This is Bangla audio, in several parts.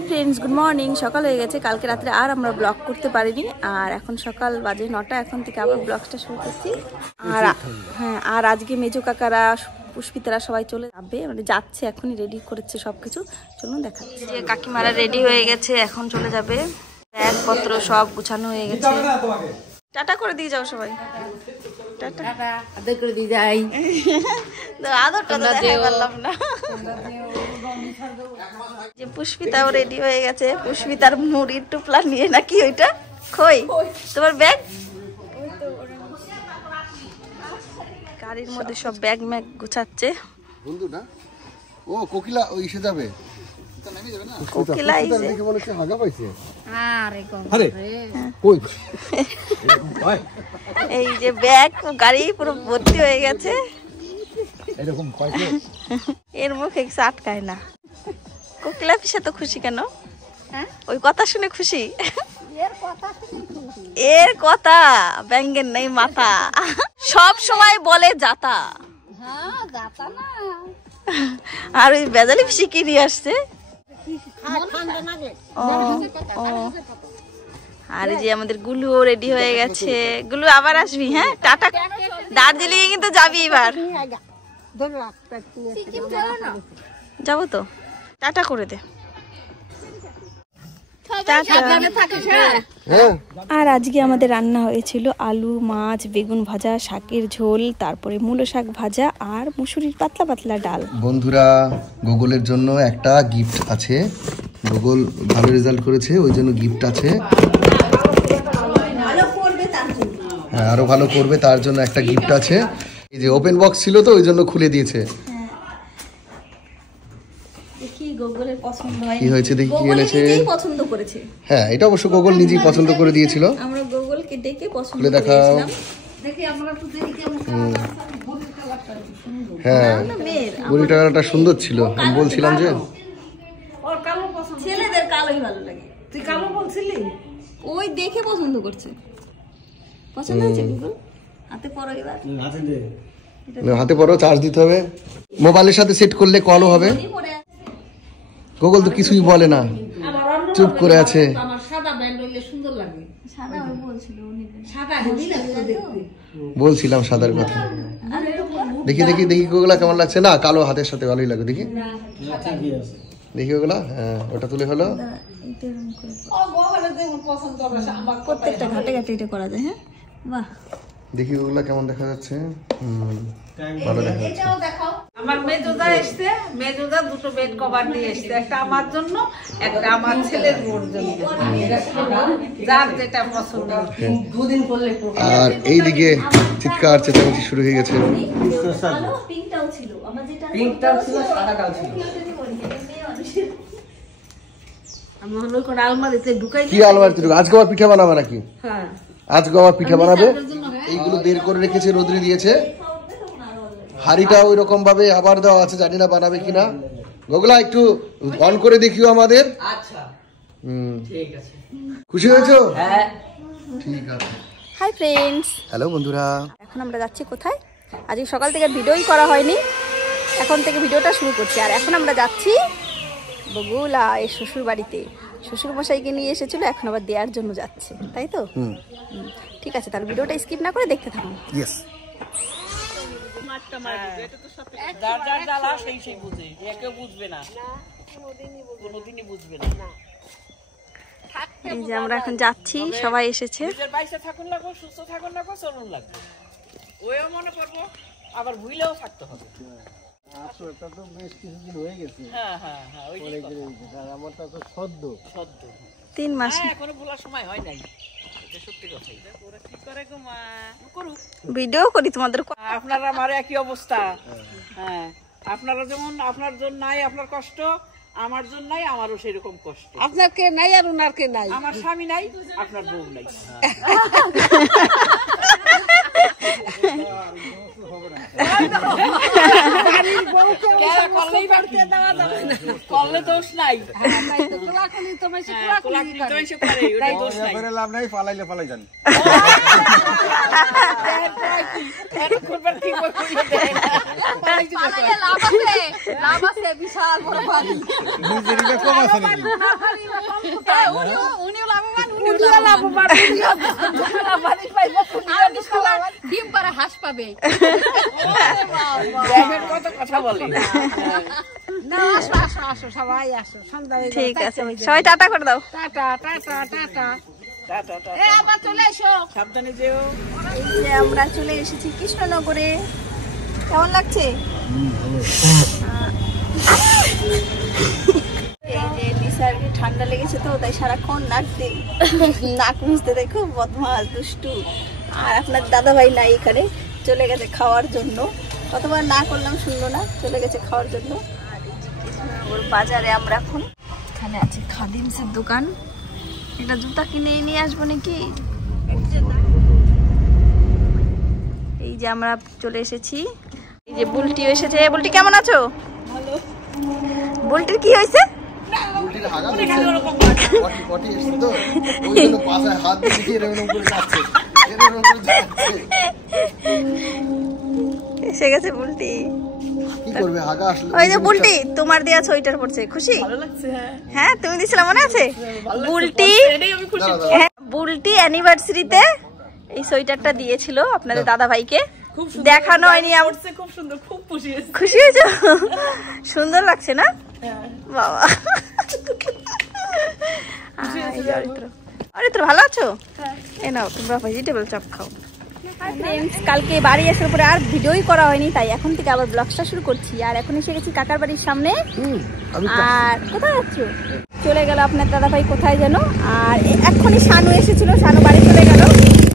हाय फ्रेंड्स गुड मॉर्निंग सकाल हो गए कल के रात्रे और আমরা ব্লগ করতে পারিনি আর এখন সকাল বাজে 9টা এখন থেকে আবার ব্লগটা শুরু করছি আর হ্যাঁ আর আজকে মেজো কাকারা পুষ্পিতারা সবাই চলে যাবে মানে যাচ্ছে এখনই রেডি করেছে সবকিছু চলুন দেখাচ্ছি যে কাকিমারা রেডি হয়ে গেছে এখন চলে যাবে ব্যাগপত্র সব গুছানো হয়ে গেছে টাটা করে দিয়ে যাও সবাই টাটা আদর করে দিয়ে যাই আদরটা তো দেখাই পারলাম না যে পুষ্পিতাও রেডি হয়ে গেছে পুষ্পিতার মুড়ির টুপলা নিয়ে নাকি ওইটা কই তোমার ব্যাগ গাড়ির মধ্যে সব ব্যাগ ম্যাগ গুছাচ্ছে বন্ধু না ও কোকিলা ওই এসে যাবে কোকিলা দেখে বলে কি হাগা পাইছে আরে কই এই যে ব্যাগ গাড়ি পুরো ভর্তি হয়ে গেছে এরকম কয়ছে এর মুখে কিছু আটকায় না কোকিলা পিসে তো খুশি কেন হ্যাঁ ওই কথা শুনে খুশি এর কথা ব্যাঙ্গের নেই মাথা সব সময় বলে যাতা হ্যাঁ যাতা না আর ওই বেজালি পিসি কি নিয়ে আসছে আর এই যে আমাদের গুলু রেডি হয়ে গেছে গুলু আবার আসবি হ্যাঁ টাটা দার্জিলিং কিন্তু যাবি এবার যাবো তো টাটা করে দে আর আজকে আমাদের রান্না হয়েছিল আলু মাছ বেগুন ভাজা শাকের ঝোল তারপরে মূলো শাক ভাজা আর মুসুরির পাতলা পাতলা ডাল বন্ধুরা গুগলের জন্য একটা গিফট আছে গুগল ভালো রেজাল্ট করেছে ওই জন্য গিফট আছে হ্যাঁ আরো ভালো করবে তার জন্য একটা গিফট আছে এই যে ওপেন বক্স ছিল তো ওই জন্য খুলে দিয়েছে কি হয়েছে দেখি কি এনেছে পছন্দ করেছে হ্যাঁ এটা অবশ্য গুগল নিজেই পছন্দ করে দিয়েছিল আমরা গুগলকে দেখে পছন্দ খুলে দেখাও দেখি আমরা একটু দেখি কেমন কালারটা সুন্দর হ্যাঁ বুড়িটা কালারটা সুন্দর ছিল আমি বলছিলাম যে ওর কালো পছন্দ ছেলেদের কালোই ভালো লাগে তুই কালো বলছিলি ওই দেখে পছন্দ করছে পছন্দ হয়েছে গুগল হাতে পরো এবার হাতে পরো চার্জ দিতে হবে মোবাইলের সাথে সেট করলে কলও হবে গুগল তো কিছুই বলে না চুপ করে আছে আমার সাদা ব্যান্ড হইলে সুন্দর লাগে সাদা ওই বলছিল উনি সাদা হেভি লাগছে দেখতে বলছিলাম সাদার কথা দেখি দেখি দেখি গুগলা কেমন লাগছে না কালো হাতের সাথে ভালোই লাগে দেখি দেখি ওগুলা হ্যাঁ ওটা তুলে হলো ও গোগলে যেমন পছন্দ করে আমার প্রত্যেকটা ঘাটে ঘাটে এটা করা যায় হ্যাঁ বাহ দেখি ওগুলা কেমন দেখা যাচ্ছে ভালো দেখা যাচ্ছে এটাও দেখাও আমার মেজুদা এসেছে মেজুদা দুটো বেড কভার নিয়ে এসেছে একটা আমার জন্য একটা আমার ছেলের বোর জন্য যার যেটা পছন্দ দুদিন করলে আর এইদিকে চিৎকার চেঁচামেচি শুরু হয়ে গেছে ভালো পিঙ্কটাও ছিল আমার যেটা পিঙ্কটাও ছিল সাদাটাও ছিল আমি হলো কোন আলমারিতে ঢুকাই কি আলমারিতে আজকে আবার পিঠা বানাবে নাকি হ্যাঁ আজকে আবার পিঠা বানাবে এইগুলো বের করে রেখেছে রোদ্রে দিয়েছে হাড়িটা ওই রকম ভাবে আবার দেওয়া আছে জানি না বানাবে কিনা গোগলা একটু অন করে দেখিও আমাদের আচ্ছা ঠিক আছে খুশি হয়েছো হ্যাঁ ঠিক আছে হাই ফ্রেন্ডস হ্যালো বন্ধুরা এখন আমরা যাচ্ছি কোথায় আজকে সকাল থেকে ভিডিওই করা হয়নি এখন থেকে ভিডিওটা শুরু করছি আর এখন আমরা যাচ্ছি বগুলা এই শ্বশুর বাড়িতে শ্বশুর মশাইকে নিয়ে এসেছিল এখন আবার দেওয়ার জন্য যাচ্ছে তাই তো ঠিক আছে তাহলে ভিডিওটা স্কিপ না করে দেখতে থাকুন ইয়েস যার যার জ্বালা সেই সেই বুঝে একে বুঝবে না কোনোদিনই বুঝবে না এই যে আমরা এখন যাচ্ছি সবাই এসেছে নিজের বাইসে থাকুন লাগবো সুস্থ থাকুন লাগবো চলুন লাগবে ওইও মনে পড়বো আবার ভুলেও থাকতে হবে এটা তো বেশ কিছুদিন হয়ে গেছে হ্যাঁ হ্যাঁ হ্যাঁ ওই আমারটা তো সদ্য 3 মাস এখনো ভোলার সময় হয় নাই এটা সত্যি কথা ওরা কি করে গো মা করুক ভিডিও করি তোমাদের আপনারা আমার একই অবস্থা হ্যাঁ আপনারা যেমন আপনার জন্য নাই আপনার কষ্ট আমার জন্য নাই আমারও সেরকম কষ্ট আপনার কে নাই আর উনার কে নাই আমার স্বামী নাই আপনার বউ নাই করলে দোষ নাই কোলাকুলি তো মাসে হ্যাঁ, কোলাকুলি কোলাকুলি তো এসে করে, ওটাই দোষ নাই। লাভ নাই, পালাইলে পালাই যান। এতক্ষণ পর ঠিক করে করিয়ে দেয়। পালাইলে লাভ আছে বিশাল বড় বাড়ি। নিজেরই কম আছে নাকি? উনিও লাভবান, উনিও লাভবান, বাড়ি পাইব, ডিম পাড়া হাঁস পাবে। দেখেন কত কথা বলে। না আসো আসো আসো সবাই আসো সন্ধ্যায় ঠিক আছে, সবাই টাটা করে দাও। Tata tata tata. Tata, tata. এ আবার চলে এসো। সাবধানে যেও। এই যে আমরা চলে এসেছি কৃষ্ণনগরে। কেমন লাগছে? এই যে নিসার ঠান্ডা লেগেছে তো তাই সারাক্ষণ নাক মুছতে দেয়, খুব বদমাস দুষ্টু। আর আপনার দাদা ভাই নাই এখানে, চলে গেছে খাওয়ার জন্য। কতবার না করলাম শুনলো না, চলে গেছে খাওয়ার জন্য। আর এই যে কৃষ্ণনগর বাজারে আমরা এখন, এখানে আছে খাদিমসের দোকান। একটা জুতা কিনে নিয়ে আসবো নাকি? এই যে আমরা চলে এসেছি, এই যে বুলটিও এসেছে। বুলটি কেমন আছো? ভালো। বুলটির কি হয়েছে? উল্টির হাগা পটি এসছে তো, ওই জন্য পাশায় হাত দিয়ে এরকম করে যাচ্ছে, এরকম করে যাচ্ছে। এসে গেছে বুলটি। কি করবে, হাগা আসলে? ওই যে বুলটি তোমার দেয়া সোয়েটার পড়ছে, খুশি? হ্যাঁ, তুমি দিছিলা মনে আছে? বুলটি, হ্যাঁ, বুলটি অ্যানিভার্সারিতে এই সোয়েটারটা দিয়েছিল আপনাদের দাদা ভাইকে, দেখানো হয়নি। খুব সুন্দর, খুব খুশি হয়েছে। খুশি হয়েছো? সুন্দর লাগছে না বাবা? অরিত্র ভালো আছো? এ নাও তোমরা ভেজিটেবল চপ খাও। ফ্রেন্ডস, কালকে বাড়ি আসার পরে আর ভিডিওই করা হয়নি, তাই এখন থেকে আবার ব্লগটা শুরু করছি। আর এখন এসে গেছি কাকার বাড়ির সামনে। আর কোথায় যাচ্ছ? চলে গেল আপনার দাদা ভাই কোথায় যেন। আর এক্ষুনি শানু এসেছিল, শানু বাড়ি চলে গেল।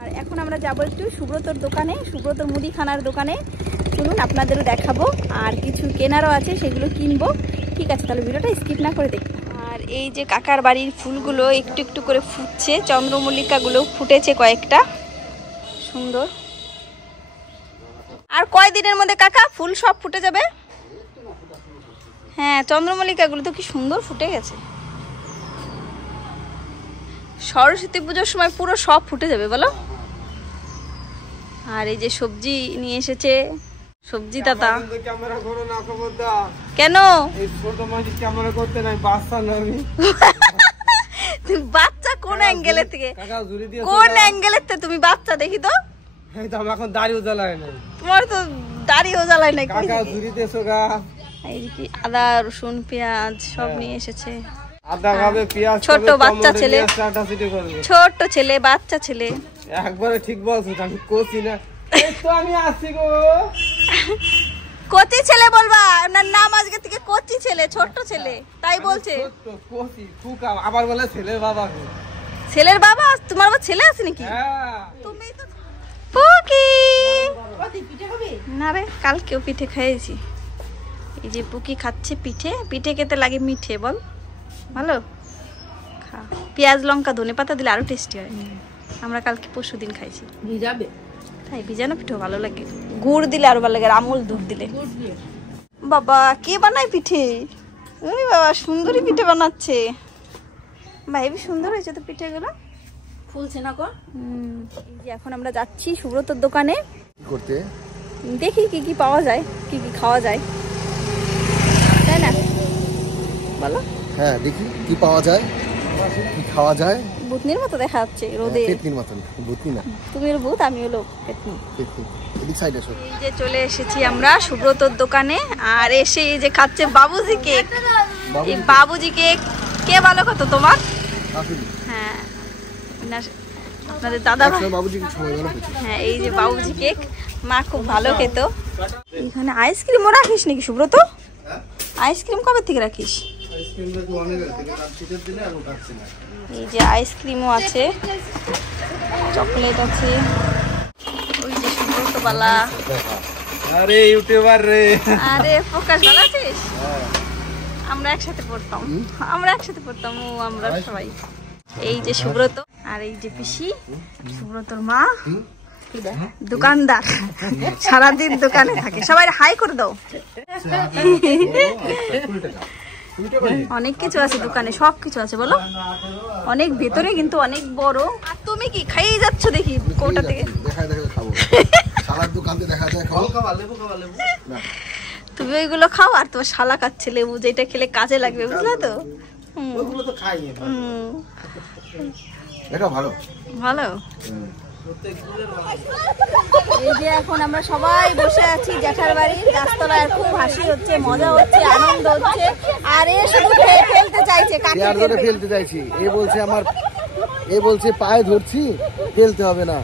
আর এখন আমরা যাবো একটু সুব্রতর দোকানে, সুব্রতর মুদিখানার দোকানে। চলুন আপনাদেরও দেখাবো, আর কিছু কেনারও আছে, সেগুলো কিনবো। ঠিক আছে, তাহলে ভিডিওটা স্কিপ না করে দেখুন। আর এই যে কাকার বাড়ির ফুলগুলো একটু একটু করে ফুটছে, চন্দ্রমল্লিকাগুলো ফুটেছে কয়েকটা, সুন্দর। আর কয়দিনের মধ্যে কাকা ফুল সব ফুটে যাবে? হ্যাঁ, চন্দ্রমল্লিকাগুলো তো কি সুন্দর ফুটে গেছে। সরস্বতী পুজোর সময় পুরো সব ফুটে যাবে বলো। আর এই যে সবজি নিয়ে এসেছে সবজি দাদা। ক্যামেরা করো না, খবরদার। কেন? এই ছোট মাঝি ক্যামেরা করতে নাই, বাচ্চা না আমি। তুমি বাচ্চা কোন অ্যাঙ্গেলে থেকে? কাকা জুড়ি দিয়ে কোন অ্যাঙ্গেলের থেকে তুমি বাচ্চা? দেখি তো। এই তো আমি এখন দাড়িও জ্বালায় নাই। তোমার তো দাড়িও জ্বালায় নাই। কাকা জুড়ি দিয়েছো গা। এই যে কি আদা রসুন পেঁয়াজ সব নিয়ে এসেছে। আদা খাবে, পেঁয়াজ ছোট খাবে, বাচ্চা টমেটো ছেলে। দিয়ে চাটাচুটি করবে। ছোট ছেলে, বাচ্চা ছেলে। একবারে ঠিক বলছো, আমি কোচি না। এই তো আমি আসছি গো। কচি ছেলে বলবা, আপনার নাম আজকে থেকে কচি ছেলে, ছোট ছেলে, তাই বলছে। ছোট্ট, কোচি, ফুকা, আবার বলে ছেলের বাবা। ছেলের বাবা? তোমার আবার ছেলে আছে নাকি? হ্যাঁ। তুমি তো পুকি। না রে, কালকেও পিঠে খাইয়েছি। এই যে পুকি খাচ্ছে পিঠে। পিঠে খেতে লাগে মিঠে, বল ভালো খা। পেঁয়াজ লঙ্কা ধনে পাতা দিলে আরো টেস্টি হয়। আমরা কালকে পরশুদিন খাইছি। ভিজাবে। তাই ভিজানো পিঠেও ভালো লাগে, গুড় দিলে আরো ভালো লাগে, আর আমুল দুধ দিলে। বাবা কে বানায় পিঠে? ওই বাবা, সুন্দরী পিঠে বানাচ্ছে। ভাই সুন্দর হয়েছে তো পিঠেগুলো, ফুলছে না গো। এই যে এখন আমরা যাচ্ছি সুব্রতর দোকানে কি করতে? দেখি কি কি পাওয়া যায়, কি কি খাওয়া যায়, তাই না বলো? হ্যাঁ, দেখি কি পাওয়া যায়, কি খাওয়া যায়। ভূতনির মতো দেখা যাচ্ছে রোদে। পেটনির মতন, ভূতনি না, তুমি হলো ভূত, আমি হলো পেটনি। পেটনি। এদিক সাইডে এসো। এই যে চলে এসেছি আমরা সুব্রতর দোকানে। আর এসে এই যে খাচ্ছে বাবুজি কেক। এই বাবুজি কেক কে ভালো কত তোমার? হ্যাঁ, আপনাদের দাদা ভাই। বাবুজি সময় ভালো হয়েছে। হ্যাঁ, এই যে বাবুজি কেক, মা খুব ভালো খেত। এখানে আইসক্রিমও রাখিস নাকি সুব্রত? আইসক্রিম কবে থেকে রাখিস? এই যে আইসক্রিমও আছে, চকলেট আছে। ওই যে সুব্রত বালা। আরে ইউটিউবার রে। আরে প্রকাশ ভালো আছিস? আমরা একসাথে পড়তাম, ও আমরা সবাই। এই যে সুব্রত, আর এই যে পিসি, সুব্রতর মা, দোকানদার, সারাদিন দোকানে থাকে। সবাই হাই করে দাও। অনেক কিছু আছে দোকানে, সব কিছু আছে বলো, অনেক ভেতরে কিন্তু অনেক বড়। আর তুমি কি খাইয়ে যাচ্ছ দেখি কোটা থেকে? দেখায় দেখায় খাবো। শালার দোকানে দেখা যায় খাও, লেবু না তুমি ওইগুলো খাও আর তোমার শালা খাচ্ছে লেবু, যেটা খেলে কাজে লাগবে, বুঝলে তো? ওগুলো তো খাই এটা ভালো ভালো। এই যে এখন আমরা সবাই বসে আছি জ্যাঠার বাড়ি গাছতলায়, খুব হাসি হচ্ছে, মজা হচ্ছে, আনন্দ হচ্ছে। আর এ শুধু ফেলতে চাইছে, কাকে ফেলবে? ফেলতে চাইছি, এ বলছে পায়ে ধরছি, ফেলতে হবে না,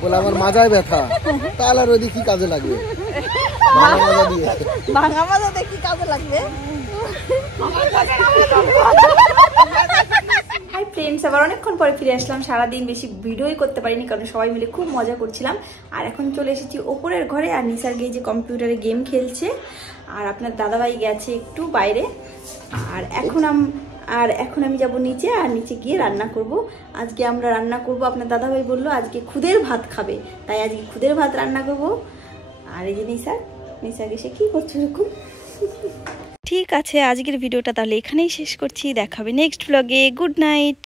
বলে আমার মাজায় ব্যথা, তাহলে আর ওদিকে কি কাজে লাগবে? ভাঙা মাজাতে কি কাজে লাগবে? হাই ফ্রেন্ডস, আবার অনেকক্ষণ পরে ফিরে আসলাম। সারাদিন বেশি ভিডিওই করতে পারিনি, কারণ সবাই মিলে খুব মজা করছিলাম। আর এখন চলে এসেছি ওপরের ঘরে, আর নিসার গিয়ে যে কম্পিউটারে গেম খেলছে, আর আপনার দাদাভাই গেছে একটু বাইরে। আর এখন আমি যাব নিচে, আর নিচে গিয়ে রান্না করব। আজকে আমরা রান্না করব, আপনার দাদাভাই বললো আজকে খুদের ভাত খাবে, তাই আজকে খুদের ভাত রান্না করব। আর এই যে নিসার এসে কি করছো এরকম? ঠিক আছে, আজকের ভিডিওটা তাহলে এখানেই শেষ করছি, দেখাবে নেক্সট ব্লগে। Good night.